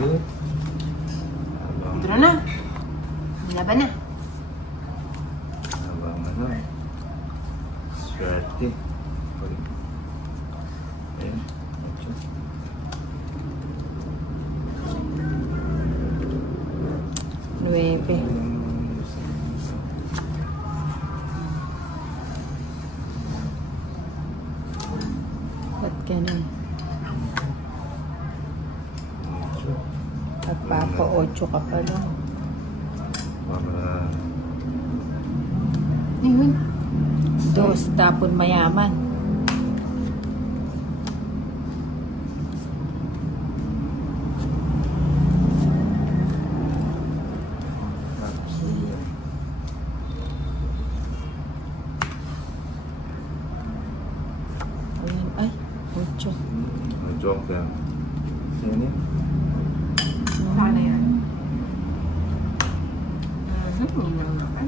Sige. Ito na. Laban na. Habang ano eh. Swerte. Ayan. Ocho. Nuebe. Ba't ganun? Ocho. Nagpapa-8 ka pa lang. Para... Yun. Dos, tapon mayaman. Tapos yun. Ayan, ay, 8. May joker. Sino yun? Saan na yan? Yun lang naman.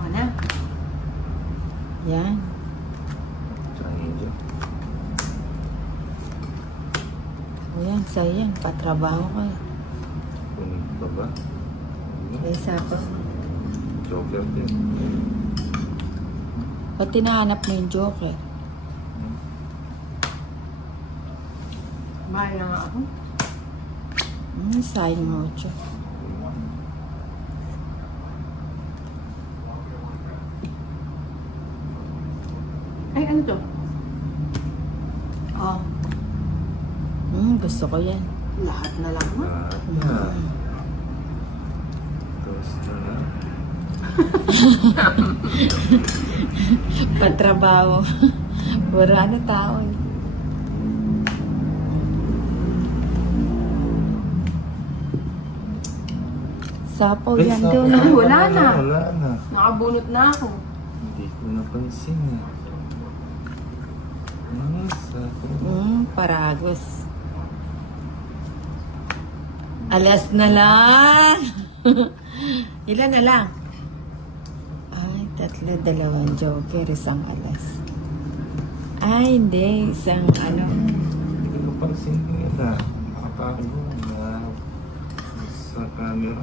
O na. Yan. Tsaka medyo. Ayan, sayan. Patrabaho ka. Kunin pa ba? Ay, sako. Joker din. Ba't tinahanap mo yung joker? Mahal na nga ako. Sayang mo 8. Ay, ano to? Oh, Gusto ko yan. lahat na lang mo. Lahat na. Toast na. Patrabaho. Wala na tao eh. Sapaw Ay, yan sapaw doon. Ay, wala na. Wala na. Nakabunot na ako. Hindi ko napansin eh. Sapaw. Paragos. Alas na lang. Ilan na lang? Ay, 3, 2 joker, 1 alas. Ay, hindi. 1 ano. Hindi ko napansin nila. Nakatago na sa camera.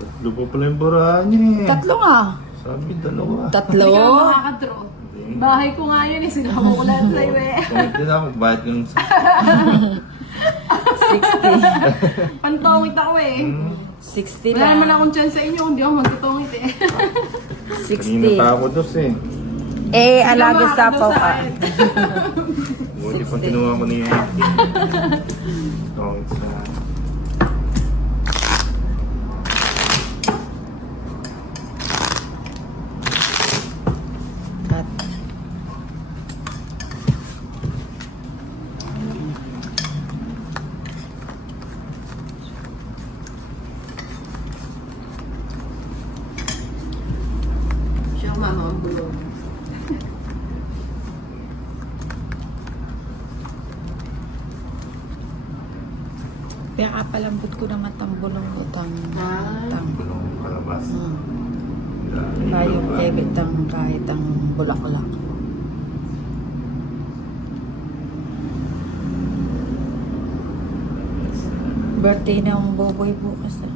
Tatlo pa pala yung burahan niya eh. 3 nga. Sabi 2. 3. Hindi ka makakadraw. Bahay ko nga yun eh. Sinama ko lang sa'yo eh. Comment din ako, bakit yung 60. Pantongit ako eh. 60 Wala naman lang. akong chance sa inyo. Hindi ako magtutongit eh. Kanina pa 60. ako dos eh. Eh, alaga sapaw ka. Buti pa kinuha ko na yung tongit sa... Cut. Siya mama ang bulong. Kaya kapalambot ko naman tambulong utang. Tang. Bulong kalabas. Tayo kebit ang kahit ang bulaklak. Birthday na ang boboy bukas ah.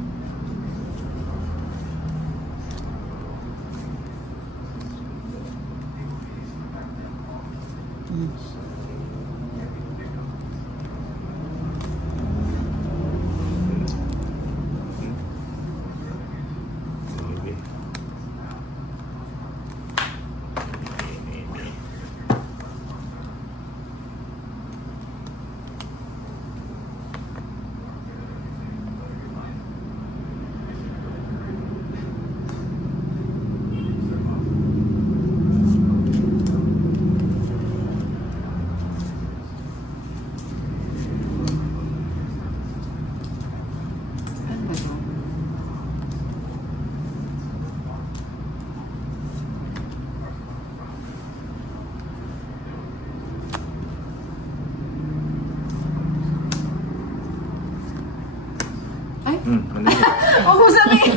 Ano yun? Oh, Huwag mo sabihin.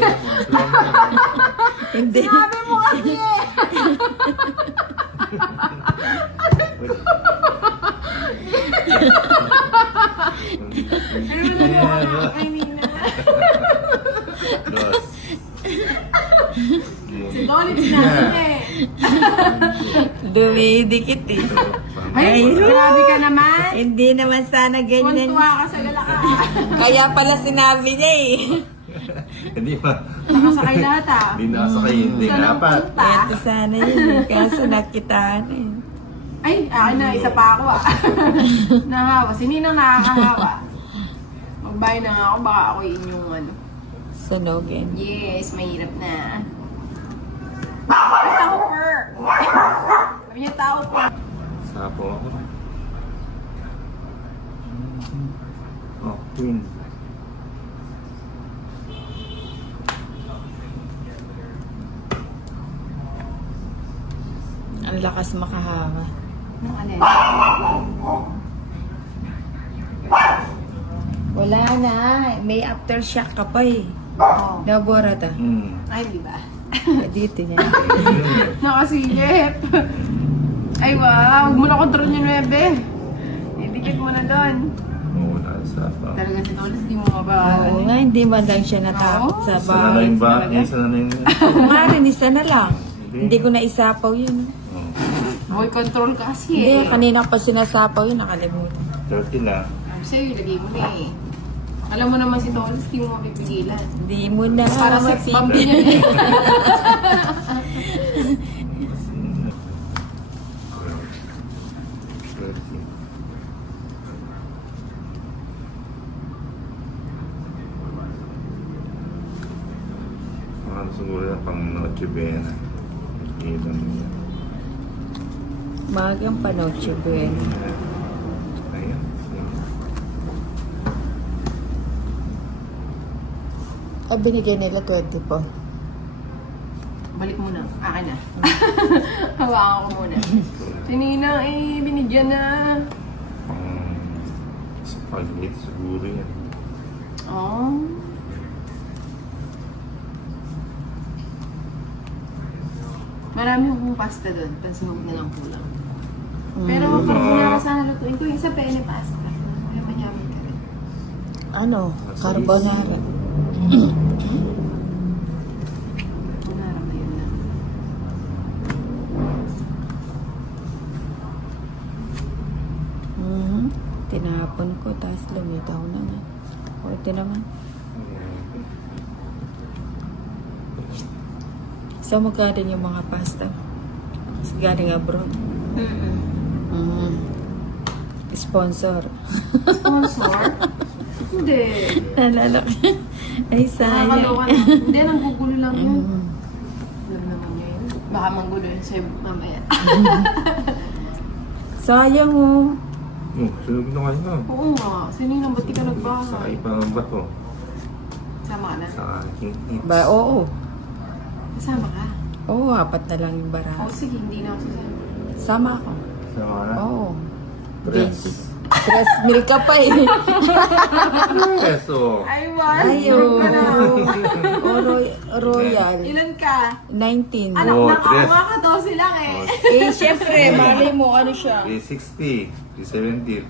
Hindi. Sabi mo kasi eh. Ano mo na ako I mean na. Dos. Si Dolly sinabi eh. Dumidikit eh. Ay, Ay, grabe ka naman. Hindi naman sana ganyan. Kuntuwa ka sa galakaan. Kaya pala sinabi niya eh. Hindi pa. Nakasakay lahat ah. Hindi nakasakay. Hindi Saan ang dapat. punta? Ito sana yun eh. Kaso nakitaan eh. Ay, akin na, isa pa ako ah. Nahawa. Sininang nakakahawa. Magbayad na nga ako, baka ako inyong ano. Sunogin. Yes, mahirap na. Ay, tao per! Sabi niya tao per. Sapo ako. Oh, queen. Ang lakas makahawa. Nang alin? Wala na. May aftershock ka pa eh. Oo. Nabora ta. Ay, di ba? Dito niya. Nakasilip. Ay, wow. Huwag mo na kontrol yung 9. Idikit mo na doon. Wala sa pa. Talaga si Tolis, di mo mabawala. Oo nga, hindi man lang siya natakot Oo. sa Isa na lang bahay. yung ba? Isa na lang yung... Marin, isa na lang. Hindi ko na isapaw yun. Oh, Hoy, control ka kasi Hindi, eh. kanina pa sinasapaw yun, nakalimutan. 30 na. Sabi sa'yo, ilagay mo na eh. Alam mo naman si Tolis, di mo mapipigilan. Hindi mo na Para sex bomb mapipigil. din yan eh. Siguro na pang Noche Buena. Ilan niya. Magang panoche buena. Ayan. Ah, binigay nila 20 po. Balik mo na. Akin na. Hawakan ko muna. Si Nina eh, binigyan na. Pang spaghetti siguro yan. Oh. Marami akong pasta doon. Tapos huwag na lang kulang. Pero pag wala ka sana lutuin ko, yung sa pene pasta. Kaya manyaman ka rin. Ano? Carbonara. Kunara ba yun lang? Tinapon ko, tapos lumitaw na nga. O, ito naman. Saan mo galing yung mga pasta? Mas galing abroad. Sponsor. Sponsor? Hindi. Nalala ko. Ay, sayang. Nakakaloka na. Hindi, nanggugulo lang yun. Mm. Alam naman niya yun. Baka manggulo yun sa'yo mamaya. Sayang oh. Sunog na kayo. Oo nga. Sininang ba't di ka Sakay nagbahay? pa ng bato. Sama ka na. Sa aking hits. Ba, oo. Kasama ka. Oo, apat na lang yung Oo, barang. sige. Hindi na ako sasama. Sama ako. Sa mga Oo. dress. 3 mil ka pa eh. Peso. Ay, wow. Ayun. Ka na. Royal. Ilan ka? 19. Anak Oh, ng dress. mga ka 12 lang eh. Eh, syempre, mali mo, ano siya? 360, 370,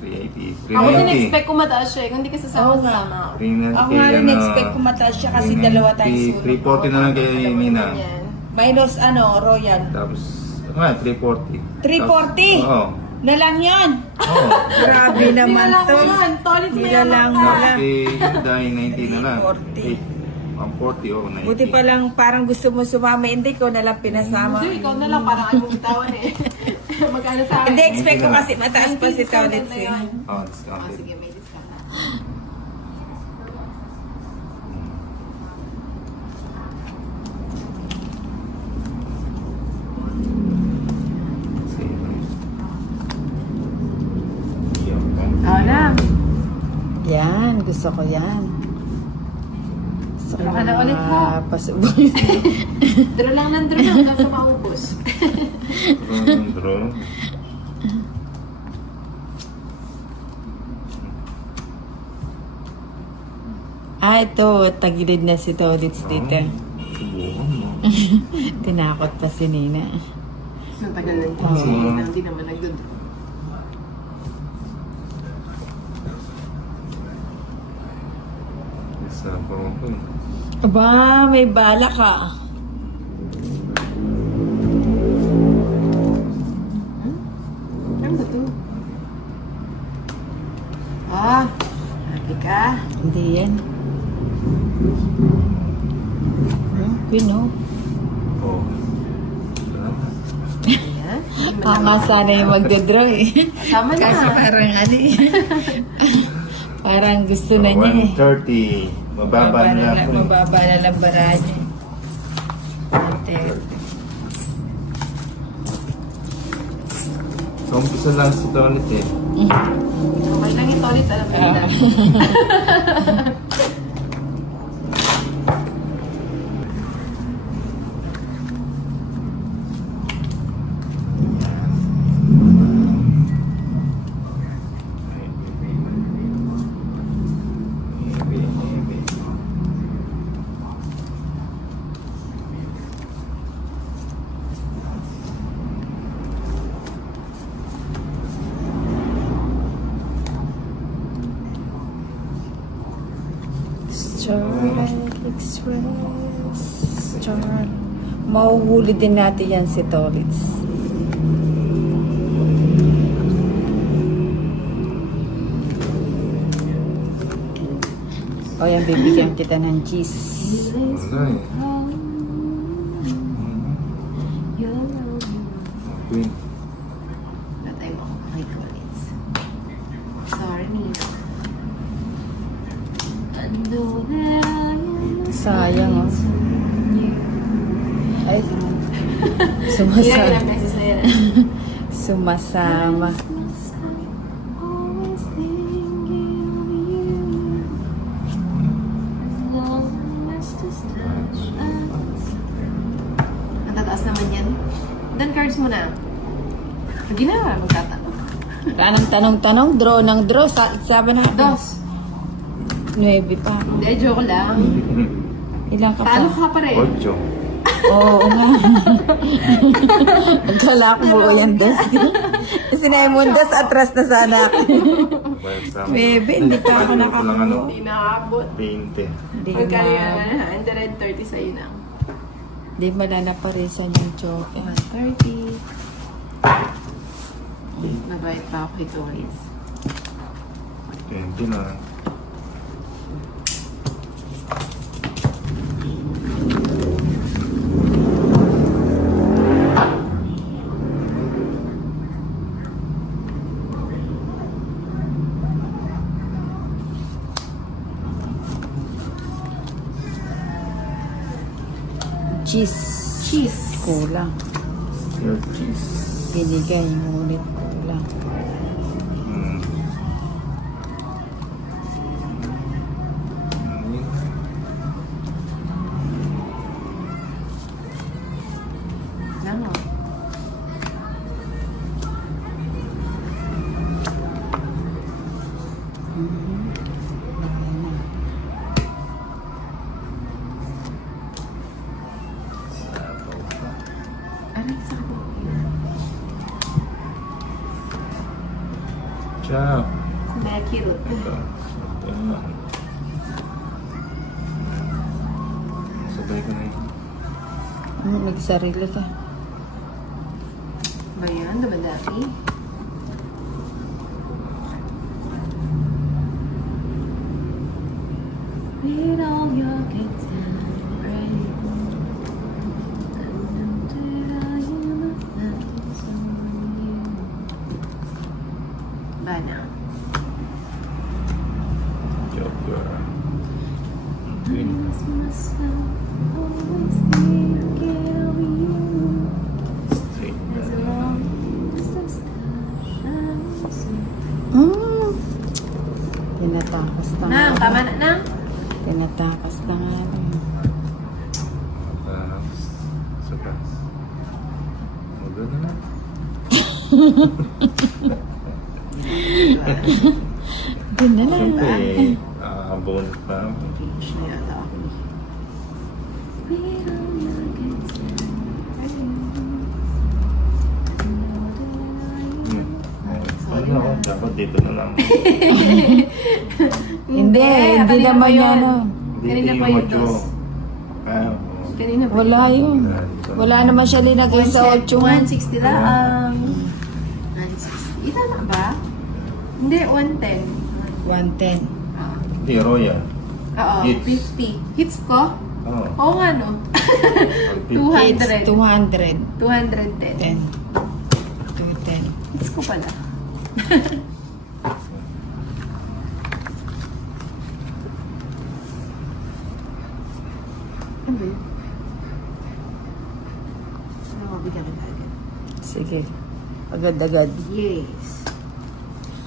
380, Ako din 390. expect ko mataas siya eh. Kung hindi ka sasama, Oo nga. sasama ako. 390, Ako nga rin ano, expect ko mataas siya kasi dalawa tayo sulong. 340 na lang kay Nina. Ganyan. Minus ano, Royal. Tapos, 340. 340? Oo. Na lang yan. Oo. Grabe naman Nilalang to. mo yan. Tolit mo Nilalang yan. mo ka. lang. Kasi Hyundai 90 na lang. 40. 140 o 90. Buti pa lang parang gusto mo sumama. Hindi ko na lang pinasama. Hindi, ikaw na lang. Parang ayaw mong bitawan eh. Magkano sa akin? Hindi, expect ko kasi mataas pa si Toilet na eh. yun. Oh, Ah, discounted. sige, may discount na. Oo na. Yan, gusto ko yan. Gusto ko Draw ka na ulit, ha? pasubay. Draw lang ng draw hanggang sa maubos. Drone. Ito. Tagilid na si Tolits dito. Subukan mo. Tinakot pa si Nina. Ang tagal ng Oo. tingin. Hindi naman nagdodraw. Isa pa ako. Aba, may bala ka. Ano ba to? Ah, happy ka. Hindi yan. Queen, oh. Oh. Salamat. Ayan. Nga sana yung magdodraw eh. Sama na. Kasi parang ano eh. Parang gusto na niya eh. 130. Mababa na ako. Mababa na lang bara niya. So, umpisa lang si Tolit eh. Okay lang ito ulit. Alam mo na. Starlight Express. Starlight. Mauhuli din natin yan si Tolits. O yan, bibigyan kita ng cheese. Wala eh. Queen. Natay mo ako kay Collins. Sorry, Nina. Sayang, oh. Ay. Ilang Sumasama. beses na yan. Sumasama. Ang tataas naman yan. Dan cards mo na. Pag ginawa, magtatanong. Kanang tanong-tanong, draw ng draw. Sabi na. Dos. 9 pa. Hindi, joke lang. Ilang ka pa? Talo ka pa rin. 8. Oo nga. Nagkala ko mo yan, dos. Sinabi mo, dos, atras na sana ako. Bebe, hindi pa ako nakakuha. Hindi nakakabot. 20. Hindi Magkano ma... yan? 130 sa'yo na. Hindi malanaparesan yung joke. 130. Nabait pa ako kay Doris. 20 na. Cheese. Cheese. Kulang. Your cheese. Binigay, ngunit kulang. Hmm. Ano? Aray, sakit. Ciao. Hindi, cute. Ito. Ito. Sabay ko na yun. Nagsarili ka. Ba yun? Dumadami? With all your kids and right. Ba na? Joker. Queen. Straight na lang. Tinatakas na Nang, nga. tama na, Nang? Tinatakas na nga. Tapos, sukas. Maganda na. Yun na lang. Siyempre, aabon pa. Siya yata ako. Ano ako, dapat dito na lang. Hindi kanina naman pa yun. yan. Kanina Dito pa yung yun, ocho. dos. Ah, Kanina pa Wala yun. Wala naman siya linagay sa 8. 160 lang. 160. Ita na ba? Hindi, 110. 110. Ah. Hindi, Royal. Oo, Hits. 50. Hits ko? Oo. Oo nga, no? 200. 200. 210. 10. 210. Hits ko pala. Ano ba yun? Ano, mabigyan kita agad? Sige. Agad-agad. Yes.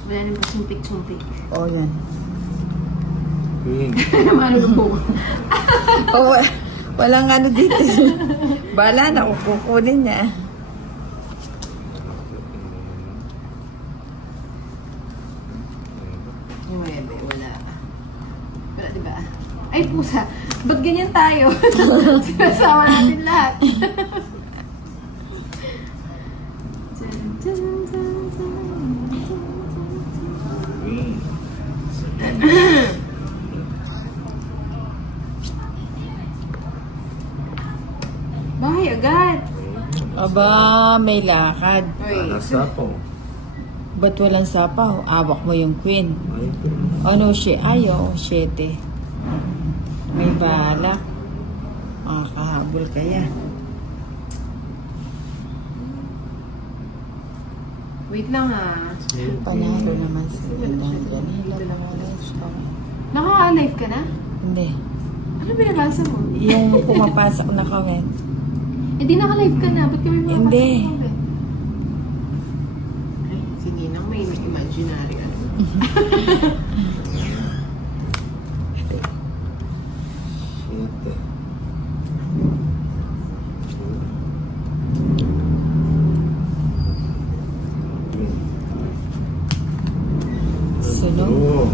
Wala nang pasumpik-sumpik. O yan. Queen. Marunong. Oh, walang ano dito. Bala na, kukunin niya. Yung webe, wala. Wala, diba? Ay, pusa. Ba't ganyan tayo? Sinasama natin lahat. Queen. Bahay agad. Aba, may lakad. Uy. Nasa po. Ba't walang sapaw? Awak mo yung queen. Ay, Ano siya? Ayaw, 7. May balak. Makakahabol kaya. Wait lang ha. Panalo naman sila ng ganila mga lesbo. Naka-live ka na? Hindi. Ano binabasa mo? Yung pumapasok na comment. Hindi naka-live ka na. Ba't kami mga Hindi. Ay, sige nang may imaginary ano. Shit. Sunog. Oo.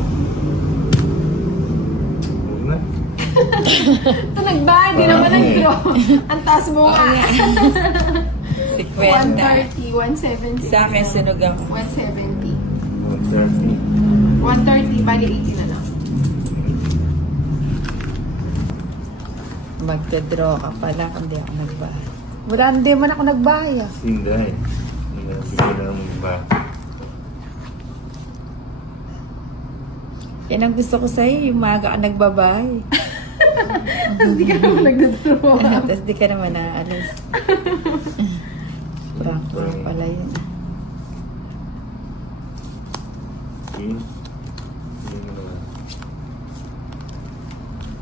Huwag na. Ito nagba, hindi naman nag-draw. Ang taas mo nga. 50. 130, 170. Sa akin, sunog ako. 170. 130. 130, bali 80 na lang. Magka-draw ka pala kung di ako nagbahay. Wala, hindi man ako nagbahay ah. Sinday. Bigyan na ng iba. Yan ang gusto ko sa'yo, yung maaga ka nagbabahay. Tapos di ka naman nagdadraw. Tapos di ka naman naalis. Prank lang pala yun. Queen. Hindi mo na.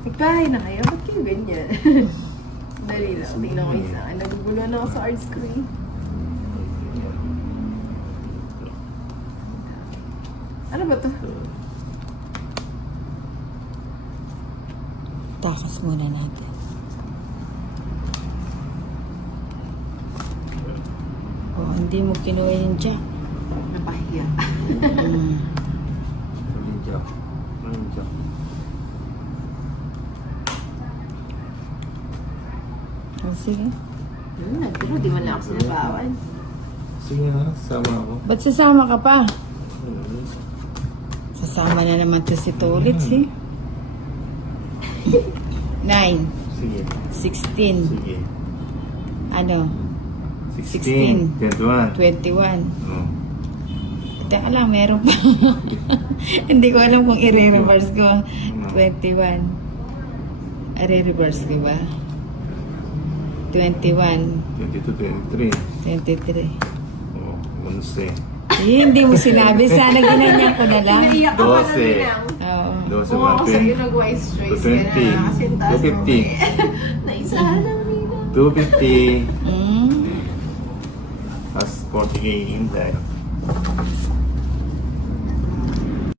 Magkahay na kayo? Ba't kayo ganyan? Dali lang. Tingnan ko isa. Naguguluhan ako sa art screen. Ano ba to? Takas muna natin. Oh, hindi mo kinuha yung jack. Napahiya. Ninja. Ninja. Oh, sige. Nagduro, di man lang ako sinabawan. Sige na, sama ako. Ba't sasama ka pa? Sasama na naman to si Tulits eh. 9, Sige. 16, Sige. ano, 16. 21. 21. Oh. Teka lang, meron pa. Hindi ko alam kung i-reverse ko. 21. I-reverse ko ba? 21, 22, 23. 23. Oh, 11. Hindi mo sinabi. Sana ginanyan ko na lang. Naiyak ako na 12. lang. Oo. 12, Oo, ako sa'yo 120. nag-wise choice ka 220. na. Kasi ang taas mo. 250. Naisahan lang nila. 250. Mm. Plus 40k in there.